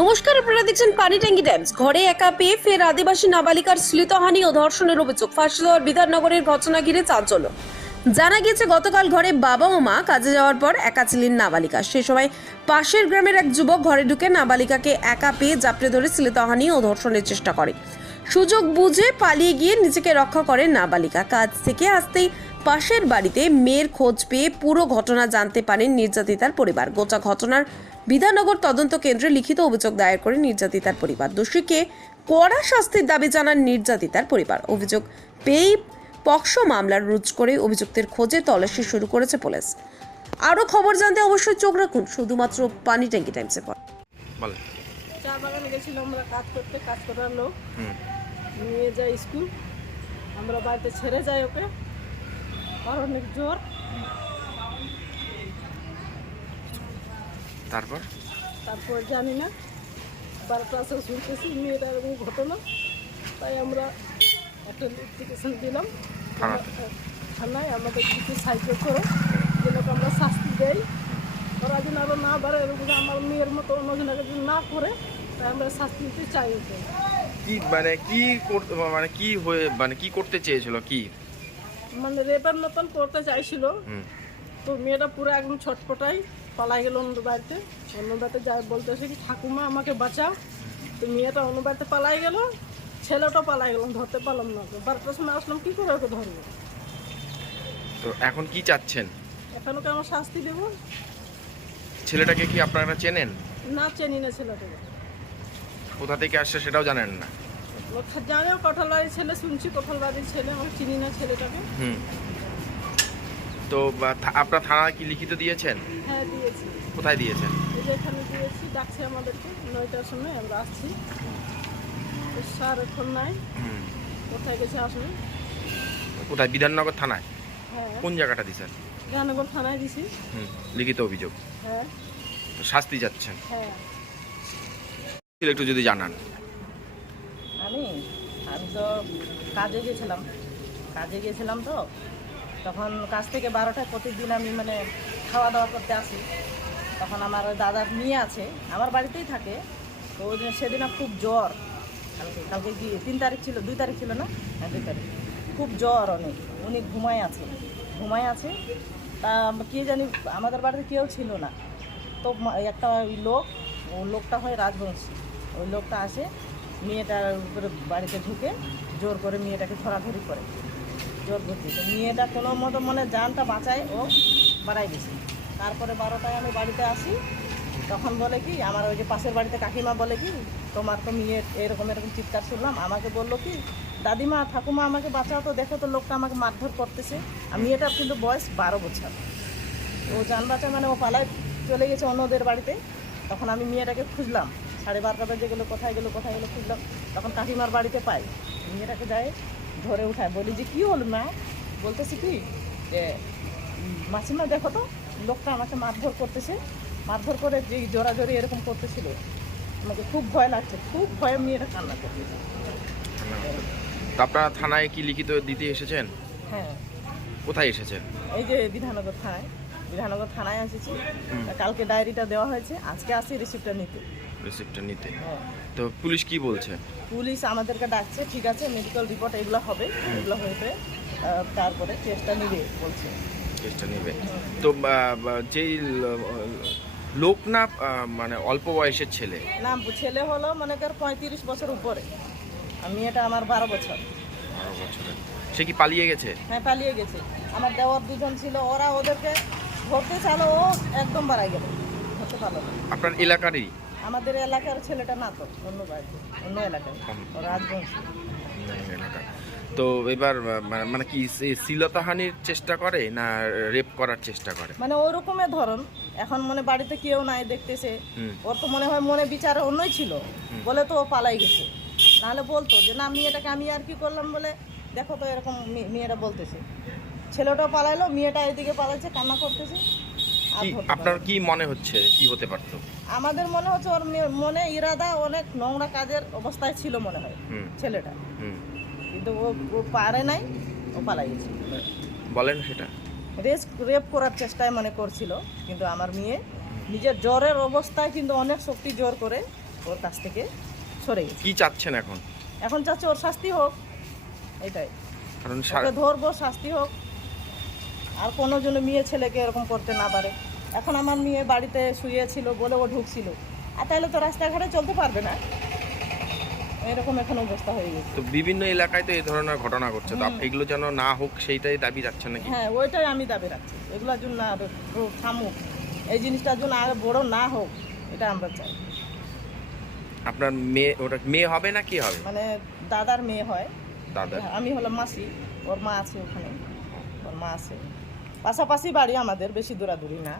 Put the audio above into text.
নমস্কার, আপনারা দেখছেন পানি ট্যাঙ্কি টাইমস। ঘরে একা পেয়ে ফের আদিবাসী নাবালিকার শ্লীতহানি ও ধর্ষণের অভিযোগ। ফাঁসি দেওয়ার বিধাননগরের ঘটনা ঘিরে চাঞ্চল্য। জানা গিয়েছে, গতকাল ঘরে বাবা ও মা কাজে যাওয়ার পর একা ছিলেন নাবালিকা। সে সময় পাশের গ্রামের এক যুবক ঘরে ঢুকে নাবালিকাকে একা পেয়ে জাপড়ে ধরে শ্লীতহানি ও ধর্ষণের চেষ্টা করে। সুযোগ বুঝে পালিয়ে গিয়ে নিজেকে রক্ষা করেন নাবালিকা। কাজ থেকে আসতেই পাশের বাড়িতে মেয়ের খোঁজ পেয়ে পুরো ঘটনা জানতে পারেন নির্যাতিতার পরিবার। গোটা ঘটনার বিধাননগর তদন্ত কেন্দ্রে লিখিত অভিযোগ দায়ের করে নির্যাতিতার পরিবার। দোষীকে কড়া শাস্তির দাবি জানান নির্যাতিতার পরিবার। অভিযোগ পেয়েই পক্সো মামলার রুজ করে অভিযুক্তের খোঁজে তল্লাশি শুরু করেছে পুলিশ। আরও খবর জানতে অবশ্যই চোখ রাখুন শুধুমাত্র পানি ট্যাঙ্কি টাইমসের পর। চা বাগানে গেছিলাম আমরা কাজ করতে কাজ করার লোক। নিয়ে যাই স্কুল। আমরা বাড়িতে ছেড়ে যাই ওকে। জোর। তারপর? তারপর জানি না। বারোটা আসে শুনতেছি মেয়েটা এরকম ঘটনা। তাই আমরা একটা নোটিফিকেশন দিলাম? থানায় আমাদের কিছু সাহায্য করো যেন আমরা শাস্তি দেই। ওরা যেন আরও না বাড়ে এরকম আমার মেয়ের মতো অন্য অন্যজনকে যদি না করে তাই আমরা শাস্তি দিতে চাই। কি মানে কি করতে মানে কি হয়ে মানে কি করতে চেয়েছিল কি? মানে রেপের মতন করতে চাইছিল। তো মেয়েটা পুরো একদম ছটপটাই। পালাই গেল অন্য বাড়িতে। অন্য বাড়িতে যাই বলতেছে কি ঠাকুমা আমাকে বাঁচাও। তো মেয়েটা অন্য বাড়িতে পালাই গেল ছেলেটা পালাই গেলাম ধরতে পারলাম না ওকে। বারোটার সময় আসলাম কি করে ওকে ধরবো? তো এখন কি চাচ্ছেন? এখন ওকে আমার শাস্তি দেবো। ছেলেটাকে কি আপনারা চেনেন? না চেনি না ছেলেটাকে। কোথা থেকে আসছে সেটাও জানেন না? ও জানেও কঠাল বাড়ির ছেলে শুনছি কঠাল বাড়ির ছেলে আমি চিনি না ছেলেটাকে। হুম। তো বা, আপনার থানায় কি লিখিত দিয়েছেন? হ্যাঁ দিয়েছি। কোথায় দিয়েছেন? এই যে এখানে দিয়েছি ডাকছে আমাদেরকে নয়টার সময় আমরা আসছি। তো স্যার এখন নাই। হুম। কোথায় গেছে কোথায়? বিধাননগর থানায়? হ্যাঁ। কোন জায়গাটা দিয়েছেন? রানাগর থানায় দিছি হুম লিখিত অভিযোগ। হ্যাঁ। তো শাস্তি যাচ্ছেন। হ্যাঁ। একটু যদি জানান। আমি? আমি তো কাজে গেছিলাম। কাজে গেছিলাম তো। তখন কাজ থেকে বারোটায় প্রতিদিন আমি মানে খাওয়া দাওয়া করতে আসি। তখন আমার দাদার মেয়ে আছে, আমার বাড়িতেই থাকে। তো ওই দিন সেদিন খুব জ্বর। কালকে কালকে কি? তিন তারিখ ছিল, দুই তারিখ ছিল না? হ্যাঁ দুই তারিখ। খুব জ্বর অনেক। উনি ঘুমায় আছে। ঘুমায় আছে। তা কে জানি, আমাদের বাড়িতে কেউ ছিল না। তো একটা ওই লোক, ও লোকটা হয় রাজবংশী। ওই লোকটা আসে, মেয়েটার উপরে বাড়িতে ঢুকে, জোর করে মেয়েটাকে ধরাধরি করে। জোর করতে তো মেয়েটা কোনো মতো মানে জানটা বাঁচায়, ও বাড়াই গেছে তারপরে বারোটায় আমি বাড়িতে আসি। তখন বলে কি, আমার ওই যে পাশের বাড়িতে কাকিমা বলে কি, তোমার তো মেয়ে এরকম এরকম চিৎকার শুনলাম। আমাকে বলল কি, দাদিমা, ঠাকুমা, আমাকে বাঁচাও তো, দেখো তো লোকটা আমাকে মারধর করতেছে। আর মেয়েটার কিন্তু বয়স বারো বছর। ও যান বাঁচা মানে ও পালায়, চলে গেছে অন্যদের বাড়িতে। তখন আমি মেয়েটাকে খুঁজলাম। সাড়ে বারোটা বেজে গেলো, কোথায় গেলো কোথায় গেলো খুঁজলাম। তখন কাকিমার বাড়িতে পাই। মেয়েটাকে যায় ধরে উঠায়। বলি যে কী হলো মা? বলতেছি কি যে মাসিমা দেখো তো লোকটা আমাকে মারধর করতেছে। মারধর করে যে জোরাজোরি এরকম করতেছিল আমাকে খুব ভয় লাগছে খুব ভয়ে এটা কান্না করতেছে আপনারা থানায় কি লিখিত দিতে এসেছেন? হ্যাঁ। কোথায় এসেছেন? এই যে বিধাননগর থানায়। বিধাননগর থানায় এসেছি। কালকে ডায়েরিটা দেওয়া হয়েছে আজকে আসি রিসিপ্টটা নিতে। রিসিপ্টটা নিতে। হ্যাঁ। তো পুলিশ কি বলছে? পুলিশ আমাদেরকে ডাকছে ঠিক আছে মেডিকেল রিপোর্ট এগুলো হবে এগুলো হয়ে তারপরে টেস্টটা নিবে বলছে। কেসটা নেবে। তো যেই লোক না মানে অল্প বয়সের ছেলে। না ছেলে হলো মনে কর পঁয়ত্রিশ বছর উপরে। আর মেয়েটা আমার বারো বছর। বারো বছরের। সে কি পালিয়ে গেছে? হ্যাঁ পালিয়ে গেছে। আমার দেওয়ার দুজন ছিল ওরা ওদেরকে ধরতে চালো ও একদম বাড়াই গেল। ধরতে পারল না। আপনার এলাকারই? আমাদের এলাকার ছেলেটা না তো অন্য বাড়িতে অন্য এলাকায়। রাজবংশী। তো এবার মানে- কি শ্লীলতাহানির চেষ্টা করে না রেপ করার চেষ্টা করে? মানে ওই রকমের ধরন এখন মনে বাড়িতে কেউ নাই দেখতেছে। ওর তো মনে হয় মনে বিচার অন্যই ছিল। বলে তো ও পালাই গেছে। নাহলে বলতো যে না মেয়েটাকে আমি আর কি করলাম বলে? দেখো তো এরকম মেয়েরা বলতেছে। ছেলেটাও পালাইলো মেয়েটা এদিকে পালাইছে কান্না করতেছে। আর কি ধরতে আপনার পারল না। কি মনে হচ্ছে কি হতে পারতো? আমাদের মনে হচ্ছে ওর মে- মনে ইরাদা অনেক নোংরা কাজের অবস্থায় ছিল মনে হয় হুম। ছেলেটা। হুম। কিন্তু ও ও পারে নাই ও পালাই গেছে বলেন সেটা। রেস রেপ করার চেষ্টায় মনে করছিল কিন্তু আমার মেয়ে নিজের জ্বরের অবস্থায় কিন্তু অনেক শক্তি জোর করে ওর কাছ থেকে সরে গেছে। কি চাচ্ছেন এখন? এখন চাচ্ছে ওর শাস্তি হোক এটাই। কারণ ওকে ধরবো শাস্তি হোক। আর কোনো জন্য মেয়ে ছেলেকে এরকম করতে না পারে। এখন আমার মেয়ে বাড়িতে শুয়েছিল বলে ও ঢুকছিল। আর তাহলে তো রাস্তাঘাটে চলতে পারবে না। এরকম এখন অবস্থা হয়ে গেছে। তো বিভিন্ন এলাকায় তো এই ধরনের ঘটনা ঘটছে। তো এগুলো যেন না হোক সেইটাই দাবি যাচ্ছেন নাকি? হ্যাঁ ওইটাই আমি দাবি রাখছি। এগুলোর জন্য না থামুক। এই জিনিসটার জন্য আর বড় না হোক এটা আমরা চাই। আপনার মেয়ে ওটা মেয়ে হবে না কি হবে? মানে দাদার মেয়ে হয়। দাদা আমি হলাম মাসি। ওর মা আছে ওখানে। ওর মা আছে। পাশাপাশি বাড়ি আমাদের বেশি দূরাদূরি না।